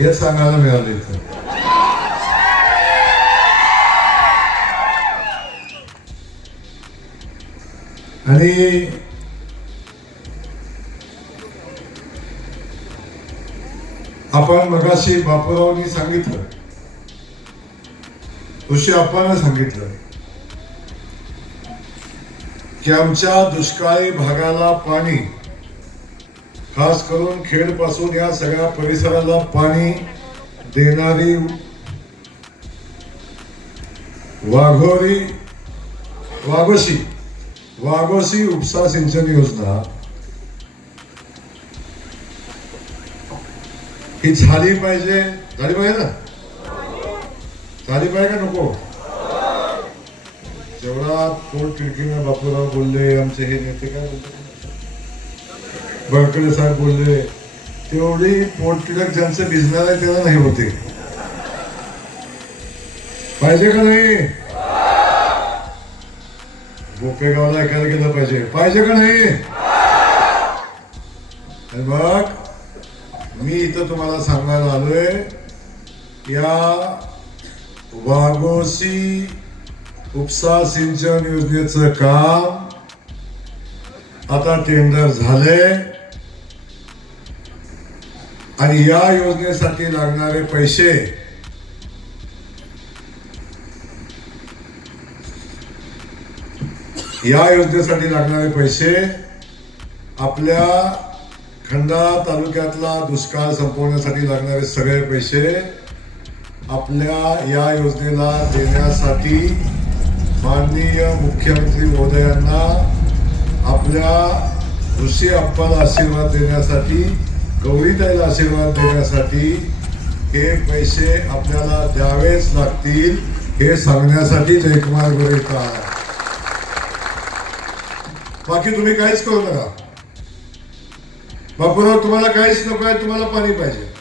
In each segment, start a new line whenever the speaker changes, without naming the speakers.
हे सांगायला मिळालं इथं. आणि आपण मगाशी बापूरावनी सांगितलं. ऋषी आपण सांगितलं की आमच्या दुष्काळी भागाला पाणी खास करून खेडपासून या सगळ्या परिसराला पाणी देणारी वाघोरी वाघोशी वाघोशी उपसा सिंचन योजना. ही झाली पाहिजे. झाली पाहिजे ना? झाली पाहिजे का नको? जेवढा पोट खिडकीनं बापूराव बोलले आमचे हे नेते काय बोलतात? भाकडे साहेब बोलले तेवढी पोट ज्यांचं बिझनेस आहे त्याला नाही होते. पाहिजे का नाही? गोपेगावला ऐकायला गेलं पाहिजे. पाहिजे का नाही? बघ मग मी इथं तुम्हाला सांगायला आलोय या वाघोशी उपसा सिंचन योजनेचं काम आता टेंडर झाले आणि या योजनेसाठी लागणारे पैसे या योजनेसाठी लागणारे पैसे आपल्या खंडाळा तालुक्यातला दुष्काळ संपवण्यासाठी लागणारे सगळे पैसे आपल्या या योजनेला देण्यासाठी माननीय मुख्यमंत्री महोदयांना आपल्या ऋषी अप्पाला आशीर्वाद देण्यासाठी गौरीताईला आशीर्वाद देण्यासाठी हे पैसे आपल्याला द्यावेच लागतील हे सांगण्यासाठी जयकुमार गोरे बाकी तुम्ही काहीच करू नका. बापूराव तुम्हाला काहीच नको आहे तुम्हाला पाणी पाहिजे.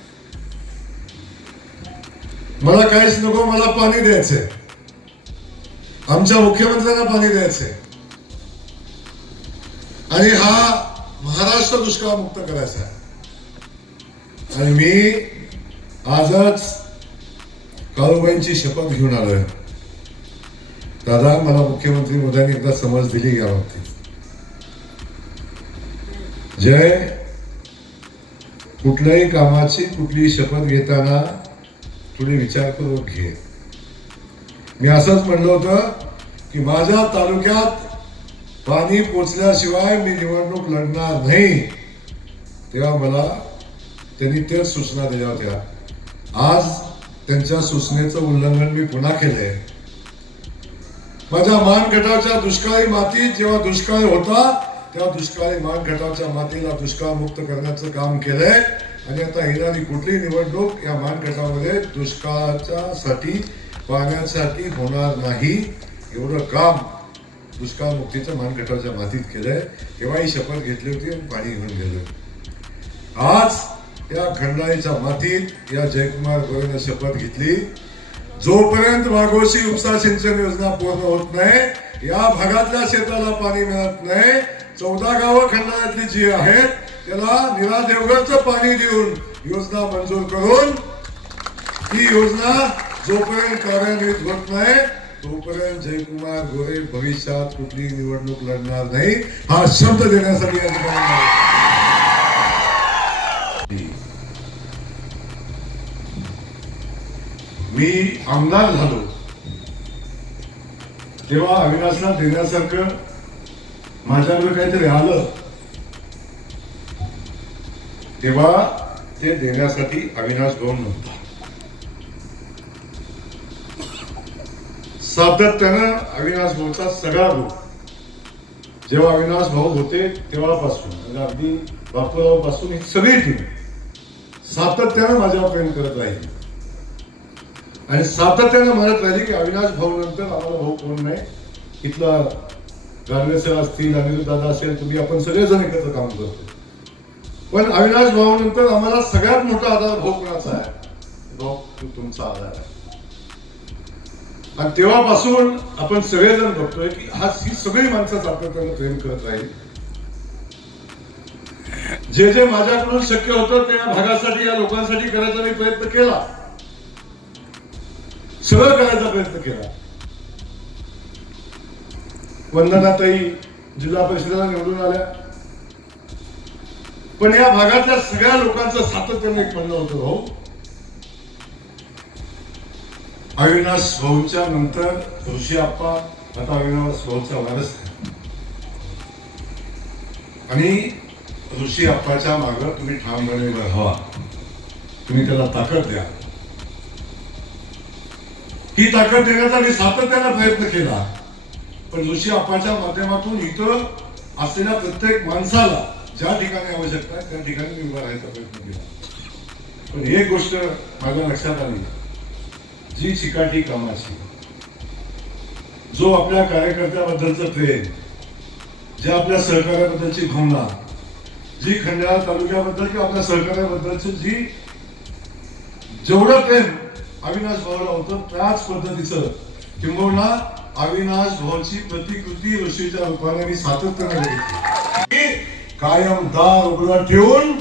मला काहीच नको मला पाणी द्यायचंय. आमच्या मुख्यमंत्र्यांना पाणी द्यायचंय. आणि हा महाराष्ट्र दुष्काळ मुक्त करायचा आहे. आणि मी आजच काळूबाईंची शपथ घेऊन आलोय. दादा मला मुख्यमंत्री मोदयांनी एकदा समज दिली या बाबतीत जय. कुठल्याही कामाची कुठलीही शपथ घेताना थोडी विचार करून घे. मी असंच म्हणलं होतं की माझ्या तालुक्यात पाणी पोचल्याशिवाय मी निवडणूक लढणार नाही. तेव्हा मला त्यांनी तेच सूचना दिल्या होत्या. आज त्यांच्या सूचनेचं उल्लंघन मी पुन्हा केलंय. माझ्या मानगटाच्या दुष्काळी मातीत जेव्हा दुष्काळ होता तेव्हा दुष्काळी मानगटाच्या मातीला दुष्काळ मुक्त करण्याचं काम केलंय. आणि आता येणारी कुठलीही निवडणूक या मानगटामध्ये दुष्काळाच्या साठी पाण्यासाठी होणार नाही? एवढं काम दुष्काळ मुक्तीचं मानगटाच्या मातीत केलंय. तेव्हाही शपथ घेतली होती आणि पाणी घेऊन गेलं. आज या खंडाळीच्या मातीत या जयकुमार गोरेनं शपथ घेतली. जोपर्यंत वाघोशी उपसा सिंचन योजना पूर्ण होत नाही या भागातल्या शेताला पाणी मिळत नाही चौदा गावं खंडाळ्यातली जी आहेत त्याला निरा देवगडचं पाणी देऊन योजना मंजूर करून ही योजना जोपर्यंत कार्यान्वित होत नाही तोपर्यंत जयकुमार गोरे भविष्यात कुठली निवडणूक लढणार नाही. हा शब्द देण्यासाठी या ठिकाणी मी आमदार झालो. तेव्हा अविनाशला देण्यासारखं माझ्याकडे काहीतरी आलं. तेव्हा ते देण्यासाठी अविनाश भाऊ नव्हता. सातत्यानं अविनाश भाऊचा सगळा ग्रुप जेव्हा अविनाश भाऊ होते तेव्हापासून. म्हणजे अगदी बापूरावपासून ही सगळी टीम सातत्यानं माझ्यावर प्रेम करत राहील. आणि सातत्यानं म्हणत राहिली की अविनाश भाऊ नंतर आम्हाला भाऊ कोण नाही. इथला गाडवे सर असतील अनिल दादा असेल तुम्ही आपण सगळेजण एकत्र काम करतो. पण अविनाश भाऊ नंतर आम्हाला सगळ्यात मोठा आधार भाऊ कोणाचा आहे? भाऊ तुमचा आधार आहे. आणि तेव्हापासून आपण सगळेजण बघतोय की आज ही सगळी माणसं सातत्यानं प्रेम करत राहील. जे जे माझ्याकडून शक्य होतं त्या भागासाठी या लोकांसाठी करायचा मी प्रयत्न केला. सगळं करायचा प्रयत्न केला. वंदनाताई जिल्हा परिषदेला निवडून आल्या. पण या भागातल्या सगळ्या लोकांचं सातत्यानं एक म्हणणं होतं भाऊ. अविनाश भाऊच्या नंतर ऋषी आप्पा आता अविनाश भाऊचा वारस आणि ऋषी आप्पाच्या माग तुम्ही ठामपणे हवा तुम्ही त्याला ताकद द्या. ही ताकद देण्याचा मी सातत्यानं प्रयत्न केला. पण ऋषी आपाच्या माध्यमातून इथं असलेल्या प्रत्येक माणसाला ज्या ठिकाणी आवश्यकता आहे त्या ठिकाणी मी उभा राहायचा प्रयत्न केला. पण एक गोष्ट माझ्या लक्षात आली. जी चिकाटी कामाची जो आपल्या कार्यकर्त्याबद्दलचं प्रेम जे आपल्या सहकार्याबद्दलची भावना जी खंडाळा तालुक्याबद्दल किंवा आपल्या सहकार्याबद्दलची जी जेवढं प्रेम अविनाश भाऊला होतं त्याच पद्धतीचं. किंबहुना अविनाश भाऊची प्रतिकृती ऋषीच्या रूपाने मी सातत्याने बघितली. कायम दार उघडा ठेवून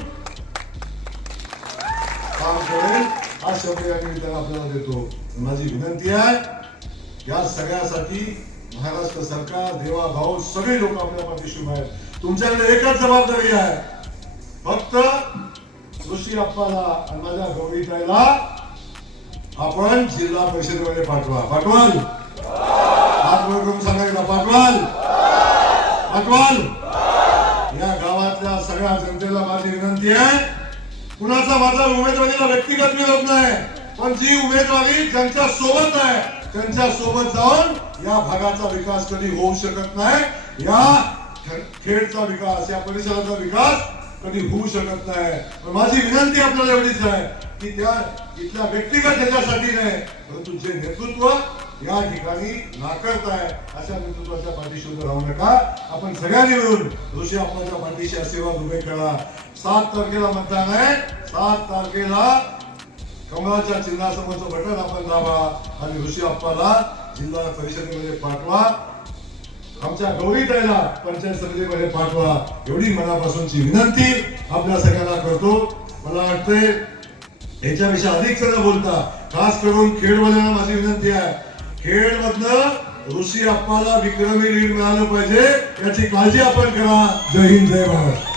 काम करेल हा शब्द या निमित्ताने आपल्याला देतो. माझी विनंती आहे या सगळ्यासाठी महाराष्ट्र सरकार देवा भाऊ सगळे लोक आपल्या पाठीशी आहेत. तुमच्याकडे एकच जबाबदारी आहे. फक्त ऋषी अप्पाला आणि माझ्या गौरीताईला आपण जिल्हा परिषदेमध्ये पाठवा. पाठवाल? हात वर करून सांगायला पाठवाल? पाठवाल? या गावातल्या सगळ्या जनतेला माझी विनंती आहे. कुणाचा माझा उमेदवारीला व्यक्तिगत विरोध नाही पण जी उमेदवारी ज्यांच्या सोबत आहे त्यांच्यासोबत जाऊन या भागाचा विकास कधी होऊ शकत नाही या खे- खेडचा विकास या परिसराचा विकास कधी होऊ शकत नाही. पण माझी विनंती आपल्याला एवढीच आहे की त्या इथल्या व्यक्तिगत ह्याच्यासाठी नाही. परंतु जे नेतृत्व या ठिकाणी नाकारताय अशा नेतृत्वाच्या पाठीशी उभं राहू नका. आपण सगळ्यांनी मिळून ऋषी आपल्याच्या पाठीशी आशीर्वाद उभे करा. सात तारखेला मतदान आहे. सात तारखेला कमळाच्या चिन्हासमोरचं बटन आपण दाबा आणि ऋषी आप्पाला जिल्हा परिषदेमध्ये पाठवा. आमच्या गौरीताईला पंचायत समितीमध्ये पाठवा. एवढी मनापासूनची विनंती आपल्या सगळ्यांना करतो. मला वाटतंय याच्यापेक्षा अधिक न बोलता. खास करून खेडवाल्यांना माझी विनंती आहे. खेडमधन ऋषी अप्पाला विक्रमी लीड मिळालं पाहिजे. याची काळजी आपण करा. जय हिंद जय भारत.